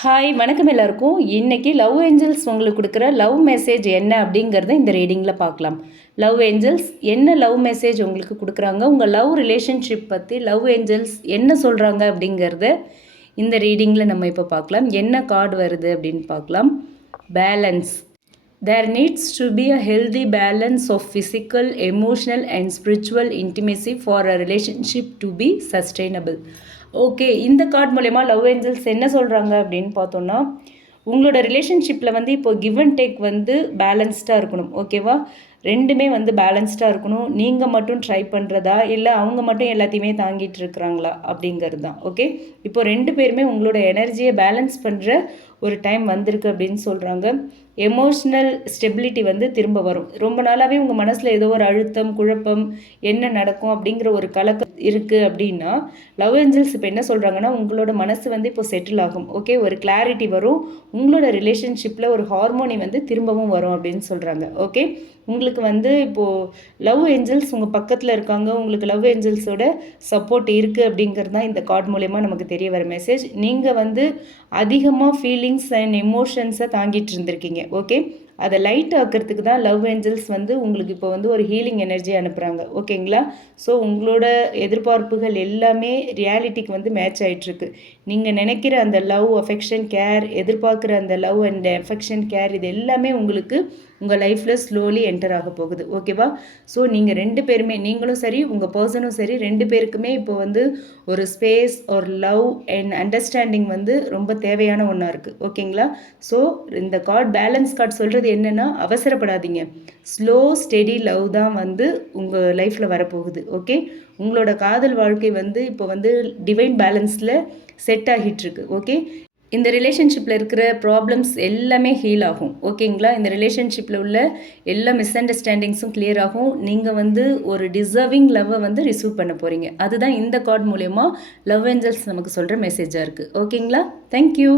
Hi வணக்கம் எல்லாருக்கும். இன்றைக்கி லவ் ஏஞ்சல்ஸ் உங்களுக்கு கொடுக்குற லவ் மெசேஜ் என்ன அப்படிங்கிறத இந்த ரீடிங்கில் பார்க்கலாம். லவ் ஏஞ்சல்ஸ் என்ன லவ் மெசேஜ் உங்களுக்கு கொடுக்குறாங்க? உங்கள் லவ் ரிலேஷன்ஷிப் பற்றி லவ் ஏஞ்சல்ஸ் என்ன சொல்கிறாங்க அப்படிங்கிறத இந்த ரீடிங்கில் நம்ம இப்போ பார்க்கலாம். என்ன கார்டு வருது அப்படின்னு பார்க்கலாம். Balance there needs to be a healthy balance of physical emotional and spiritual intimacy for a relationship to be sustainable okay இந்த கார்டு மூலயமா லவ் ஏஞ்சல்ஸ் என்ன சொல்கிறாங்க அப்படின்னு பார்த்தோன்னா உங்களோட ரிலேஷன்ஷிப்பில் வந்து இப்போ கிவ் அண்ட் டேக் வந்து பேலன்ஸ்டாக இருக்கணும் ஓகேவா ரெண்டுமே வந்து பேலன்ஸ்டாக இருக்கணும். நீங்கள் மட்டும் ட்ரை பண்ணுறதா இல்லை அவங்க மட்டும் எல்லாத்தையுமே தாங்கிட்டு இருக்கிறாங்களா? அப்படிங்கிறது தான். ஓகே இப்போ ரெண்டு பேருமே உங்களோட எனர்ஜியை பேலன்ஸ் பண்ணுற ஒரு டைம் வந்திருக்கு அப்படின்னு சொல்கிறாங்க எமோஷ்னல் ஸ்டெபிலிட்டி வந்து திரும்ப வரும். ரொம்ப நாளாகவே உங்கள் மனசில் ஏதோ ஒரு அழுத்தம் குழப்பம் என்ன நடக்கும் அப்படிங்கிற ஒரு கலக்கம் இருக்குது அப்படின்னா லவ் ஏஞ்சல்ஸ் இப்போ என்ன சொல்கிறாங்கன்னா உங்களோட மனசு வந்து இப்போ செட்டில் ஆகும். ஓகே ஒரு கிளாரிட்டி வரும். உங்களோட ரிலேஷன்ஷிப்பில் ஒரு ஹார்மோனி வந்து திரும்பவும் வரும் அப்படின்னு சொல்கிறாங்க ஓகே உங்களுக்கு வந்து இப்போது லவ் ஏஞ்சல்ஸ் உங்கள் பக்கத்தில் இருக்காங்க உங்களுக்கு லவ் ஏஞ்சல்ஸோட சப்போர்ட் இருக்குது அப்படிங்கிறது தான் இந்த கார்டு மூலயமா நமக்கு தெரிய வர மெசேஜ் நீங்கள் வந்து அதிகமாக ஃபீலிங்ஸ் அண்ட் எமோஷன்ஸை தாங்கிட்டு இருந்திருக்கீங்க ஓகே அதை லைட் ஆக்கிறதுக்கு தான் லவ் ஏஞ்சல்ஸ் வந்து உங்களுக்கு இப்போ வந்து ஒரு ஹீலிங் எனர்ஜி அனுப்புகிறாங்க ஓகேங்களா ஸோ உங்களோட எதிர்பார்ப்புகள் எல்லாமே ரியாலிட்டிக்கு வந்து மேட்ச் ஆகிட்டுருக்கு நீங்கள் நினைக்கிற அந்த லவ் அஃபெக்ஷன் கேர் எதிர்பார்க்குற அந்த லவ் அண்ட் அஃபெக்ஷன் கேர் இது எல்லாமே உங்களுக்கு உங்கள் லைஃப்பில் ஸ்லோலி என்டர் ஆக போகுது. ஓகேவா ஸோ நீங்கள் ரெண்டு பேருமே நீங்களும் சரி உங்கள் பர்சனும் சரி ரெண்டு பேருக்குமே இப்போ வந்து ஒரு ஸ்பேஸ் ஒரு லவ் அண்ட் அண்டர்ஸ்டாண்டிங் வந்து ரொம்ப தேவையான ஒன்றா இருக்குது ஓகேங்களா ஸோ இந்த கார்டு பேலன்ஸ் கார்டு சொல்கிறது என்னென்னா அவசரப்படாதீங்க. ஸ்லோ ஸ்டெடி லவ் தான் வந்து உங்கள் லைஃப்பில் வரப்போகுது ஓகே உங்களோட காதல் வாழ்க்கை வந்து இப்போ வந்து டிவைன் பேலன்ஸில் செட் ஆகிட்டுருக்கு ஓகே இந்த ரிலேஷன்ஷிப்பில் இருக்கிற ப்ராப்ளம்ஸ் எல்லாமே ஹீல் ஆகும் ஓகேங்களா? இந்த ரிலேஷன்ஷிப்பில் உள்ள எல்லா மிஸ் அண்டர்ஸ்டாண்டிங்ஸும் கிளியர் ஆகும். நீங்கள் வந்து ஒரு டிசர்விங் லவ்வை வந்து ரிசீவ் பண்ண போகிறீங்க அதுதான் இந்த கார்டு மூலயமா லவ் ஏஞ்சல்ஸ் நமக்கு சொல்கிற மெசேஜாக இருக்குது ஓகேங்களா? தேங்க்யூ